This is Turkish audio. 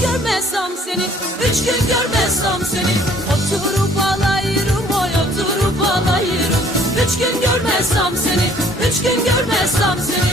görmezsem seni Üç gün görmezsem seni. Oturup alayırım oy oturup alayırım Üç gün görmezsem seni Üç gün görmezsem seni.